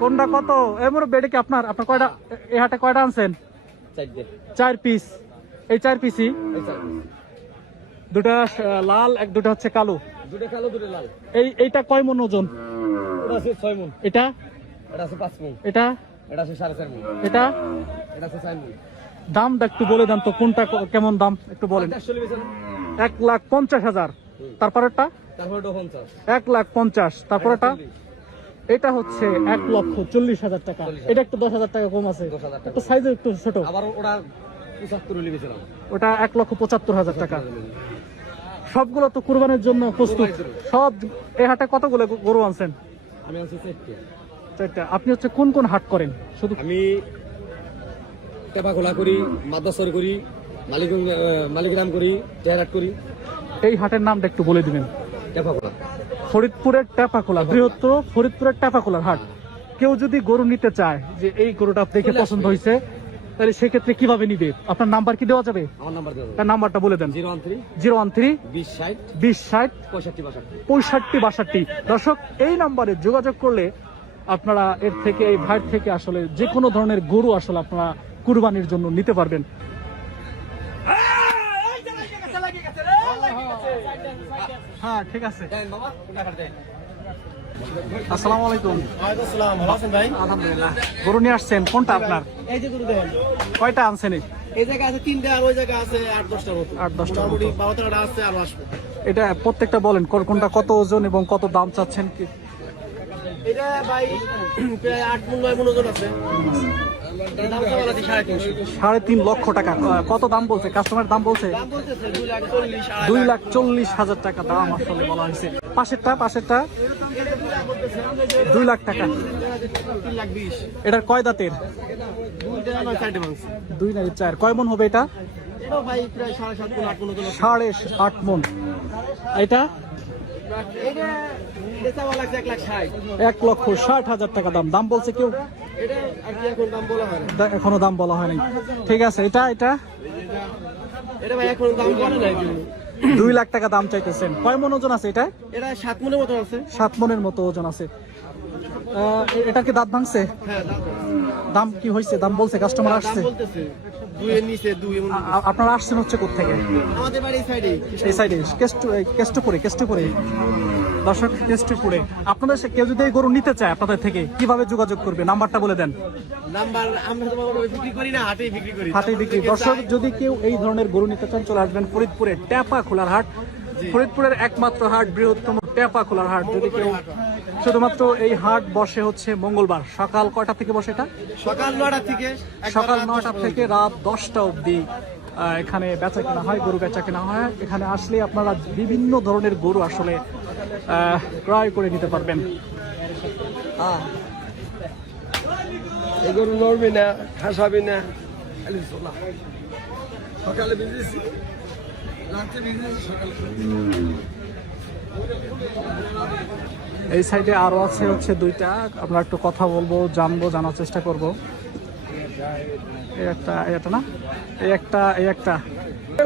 কোনটা কত এমন বেডে কি আপনার আপনার কয়টা এই হাটে কয়টা আনছেন? 4 পিস। এই 4 পিসই দুটা লাল এক দুটা হচ্ছে কালো। দুটো কালো দুটো লাল। এইটা কয় মন ওজন? এটা আছে 6 মণ। এটা এটা আছে 5 মণ। এটা এটা আছে 4.5 মণ। এটা এটা আছে 4 মণ। দামটা একটু বলে দেন তো, কোনটা কেমন দাম একটু বলেন। 1,50,000। তারপরেরটা তারপরটা 50। 1,50,000। তারপরেরটা এটা হচ্ছে 1,40,000 টাকা। এটা একটু 10,000 টাকা কম আছে, একটু সাইজে একটু ছোট। আবার ওটা 75 হলে বেচলাম। ওটা 1,75,000 টাকা। সবগুলো তো কুরবানির জন্য প্রস্তুত। সব এই হাটে কতগুলো গরু আনছেন? আমি আনছি 4টা। আপনি হচ্ছে কোন কোন হাট করেন? শুধু আমি টেপাখোলা করি, মাদ্রাসর করি, মালিগ্রাম করি, টেহারাট করি। এই হাটের নামটা একটু বলে দিবেন। টেপাখোলা, ফরিদপুরের টেপাখোলা, বৃহত্তর ফরিদপুরের টেপাখোলার হাট। কেউ যদি গরু নিতে চায় যে এই গরুটা দেখে পছন্দ হয়েছে, তাহলে সেক্ষেত্রে কিভাবে নিবে? আপনার নাম্বার কি দেওয়া যাবে? আমার নাম্বার দেওয়া তার নাম্বারটা বলে দেন। 013 013 20 60 20 60 65 65 62। দর্শক, এই নাম্বারে যোগাযোগ করলে আপনারা এর থেকে এই ভাইয়ের থেকে আসলে যে কোনো ধরনের গরু আসলে আপনারা কুরবানির জন্য নিতে পারবেন। হ্যাঁ ঠিক আছে। আসসালামু আলাইকুম। ওয়ালাইকুম আসসালাম। ভালো আছেন ভাই? আলহামদুলিল্লাহ। গরু নিয়ে আসছেন, কোনটা আপনার? এই যে গরু দেখেন, কয়টা আনছেন? এই জায়গা আছে 3টা আর ওই জায়গা আছে 8-10টার মতো। 8-10টার মতো। মোটামুটি 12-13টা আছে আর আসবে। এটা প্রত্যেকটা বলেন কোনটা কত ওজন এবং কত দাম চাচ্ছেন কি? এটা ভাই প্রায় 8-9 মণ ওজন আছে। দাম তো বলা 3.5। 3.5 লক্ষ টাকা। কত দাম বলছে কাস্টমার? দাম বলছে দাম বলতেছে 2,40,000 2,40,000 টাকা দাম আসলে বলা হয়েছে। পাশেরটা 2 লাখ টাকা। 3,20,000। এটার কয় দাঁতের? 2টা না 4টে মাংস। 2 নাকি 4? কয় মন হবে এটা? এটা ভাই প্রায় 7.5 মণ 8 মণ ওজন আছে। 8.5 মন। এটা এটা চাওয়া লাগছে 1,60,000। 1,60,000 টাকা দাম। দাম বলছে কেউ? এটা আর কি এখন দাম বলা হয় না। এখনো দাম বলা হয়নি। ঠিক আছে। এটা এটা ভাই এখন দাম বলা নাই। 2 লাখ টাকা দাম চাইতেছেন। কয় মন ওজন আছে এটা? এটা 7 মণের মতো আছে। 7 মনের মতো ওজন আছে। এটা কি দাঁত ভাঙছে? হ্যাঁ, দাম কি হয়েছে? দাম বলছে কাস্টমার আসছে? দাম বলতেছে 2 এর নিচে 2 এমন। আপনারা আসছেন হচ্ছে কোত্থেকে? আমাদের বাড়ি সাইডে। এই সাইডে কেষ্টপুরে। দর্শক, কেষ্টপুরে। আপনাদের কেউ যদি এই গরু নিতে চায় আপনাদের থেকে কিভাবে যোগাযোগ করবে? নাম্বারটা বলে দেন। নাম্বার আমরা তো বিক্রি করি না, হাটেই বিক্রি করি। হাটে বিক্রি। দর্শক, যদি কেউ এই ধরনের গরু নিতে চান চলে আসবেন ফরিদপুরে টেপাখোলার হাট। ফরিদপুরের একমাত্র হাট, বৃহত্তম টেপাখোলার হাট। যদি কেউ শুধুমাত্র এই হাট বসে হচ্ছে মঙ্গলবার। সকাল কয়টা থেকে বসে এটা? সকাল 9টা থেকে সকাল 9টা থেকে রাত 10টা অবধি এখানে বেচা কেনা হয়, গরু বেচা কেনা হয়। এখানে আসলে আপনারা বিভিন্ন ধরনের গরু আসলে ক্রয় করে নিতে পারবেন। এই গরু নড়বে না, হাসাবে না। সকালে বিজনেস, রাতে বিজনেস, সকালে। এই সাইডে আরো আছে হচ্ছে 2টা। আমরা একটু কথা বলবো, জানার চেষ্টা করব। এটা না, এই একটা।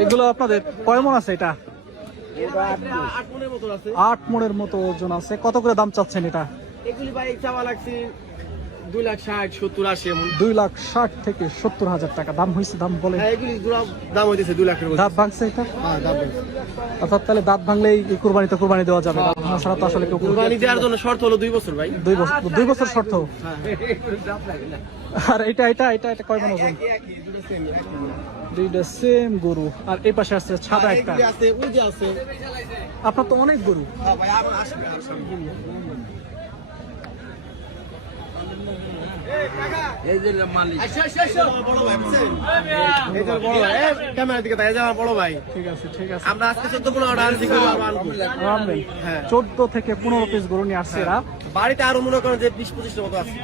এগুলো আপনাদের কয় মণ আছে? এটা 8 মণের মতো আছে। 8 মণের মতো ওজন আছে। কত করে দাম চাচ্ছেন এটা? এগুলি ভাই চাওয়া লাগছে 2,60,000 70 80 এমন। 2,60,000 থেকে 70,000 টাকা দাম হয়েছে। দাম বলে হ্যাঁ, এগুলি দাম হইতেছে 2 লাখের মতো। দাঁত ভাঙছে এটা? হ্যাঁ, দাম হইছে। অর্থাৎ তাহলে দাঁত ভাঙলেই কুরবানি দেওয়া যাবে। দাঁত ভাঙা ছাড়া তো আসলে কেউ কুরবানি দেওয়ার জন্য শর্ত হলো 2 বছর ভাই। 2 বছর শর্ত। হ্যাঁ, আর এটা কয় মণ ওজন? একই, দুটো সেম। 2টা সেম গরু। আর এই পাশে আছে সাদা একটা। এগুলি আছে, ওই যে আছে। আপনার তো অনেক গরু। হ্যাঁ ভাই, আর আসবে। এই যে মালিক। বড় ভাই বুঝছেন? এই যে বড় ভাই, ক্যামেরার দিকে তাকিয়ে যাওয়া বড় ভাই। ঠিক আছে। আমরা আজকে 14-15টা আনছি, গরু আরো আনবো। হ্যাঁ। 14 থেকে 15 পিস গরু নিয়ে আসছে এরা। বাড়িতে আরো মনে করেন যে 20-25টার মতো আছে।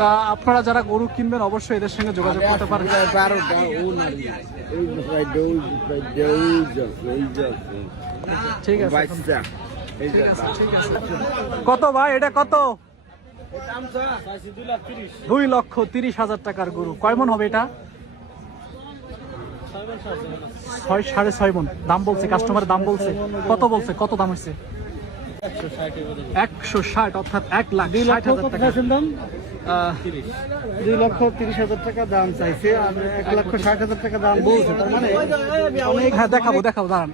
তা আপনারা যারা গরু কিনবেন অবশ্যই এদের সঙ্গে যোগাযোগ করতে পারেন। ঠিক আছে। কত ভাই এটা? কত? 2,30,000 টাকার গরু। কয় মণ হবে এটা? 6.5 মণ। দাম বলছে কাস্টমার, দাম বলছে কত? কত দাম হয়েছে? 160 অর্থাৎ 1,60,000 টাকা। দাম আহ, 2,30,000 টাকা দাম চাইছে আর 1,60,000 টাকা দাম বলছে, তার মানে অনেক হ্যাঁ দেখাবো দাঁড়ান।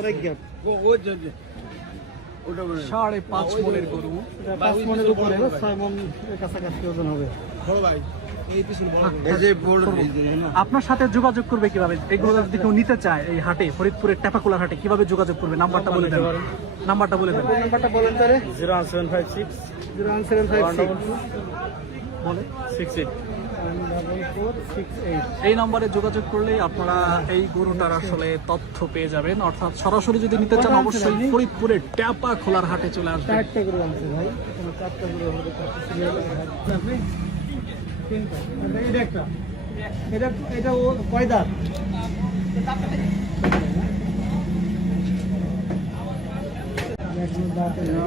অনেক গ্যাপ। 5.5 মনের গরু। 5 মনের উপরে 6 মন কাছাকাছি ওজন হবে। আপনার সাথে যোগাযোগ করবে কিভাবে? এগুলো যদি কেউ নিতে চায় এই হাটে, ফরিদপুরের টেপাকুলার হাটে, কিভাবে যোগাযোগ করবে? নাম্বারটা বলে দেন। নাম্বারটা বলে দেন। নাম্বারটা বলেন তারে। 01756 01756 বলে 68। 14468। এই নম্বরে যোগাযোগ করলেই আপনারা এই গরুটার আসলে তথ্য পেয়ে যাবেন। অর্থাৎ সরাসরি যদি নিতে চান অবশ্যই ফরিদপুরের টেপাখোলার হাটে চলে আসবেন। 4টা গরু আনছে ভাই, এখানে 4টা গরু হবে। আপনি তিনটা, এটা একটা, এটা ও কয় দাঁত?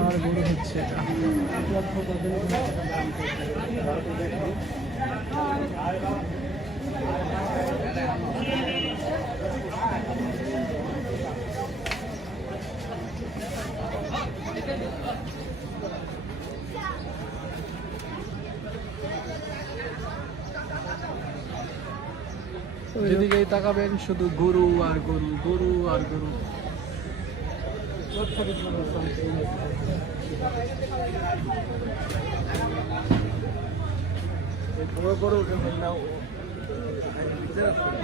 আর গরু হচ্ছে এটা। যেদিকেই তাকাবেন শুধু গরু আর গরু, গরু আর গরু।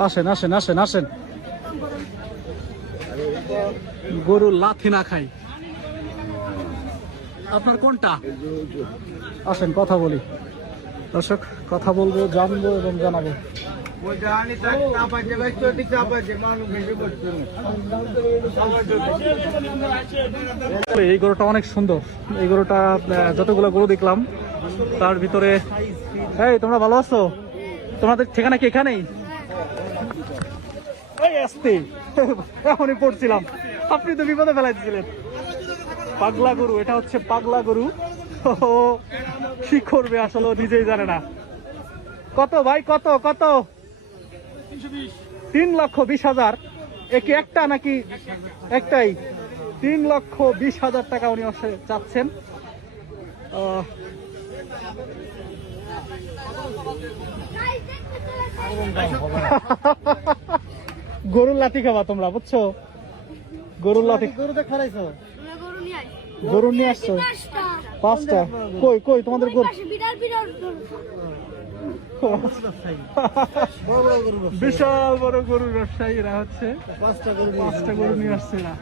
আসেন আসেন আসেন আসেন, গরু লাথি না খাই। আপনার কোনটা? আসেন কথা বলি। দর্শক কথা বলবো, জানবো এবং জানাবো। এই গরুটা অনেক সুন্দর। এই গরুটা যতগুলো গরু দেখলাম তার ভিতরে। এই তোমরা ভালো আছো? তোমাদের ঠিকানা কি এখানেই? এই আসতে এখনই পড়ছিলাম, আপনি তো বিপদে ফেলাইছিলেন। পাগলা গরু, এটা হচ্ছে পাগলা গরু। ও কি করবে আসলে ও নিজেই জানে না। কত ভাই, কত কত? 3,20,000। একে একটা নাকি একটাই? 3,20,000 টাকা উনি চাচ্ছেন। গরুর লাথি খাবা তোমরা, বুঝছো? গরুর লাথি। গরু নিয়ে আসছো 5টা? কই কই তোমাদের গরু? বিশাল বড় গরুর ব্যবসায়ীরা হচ্ছে 5টা গরু নিয়ে আসছে এরা।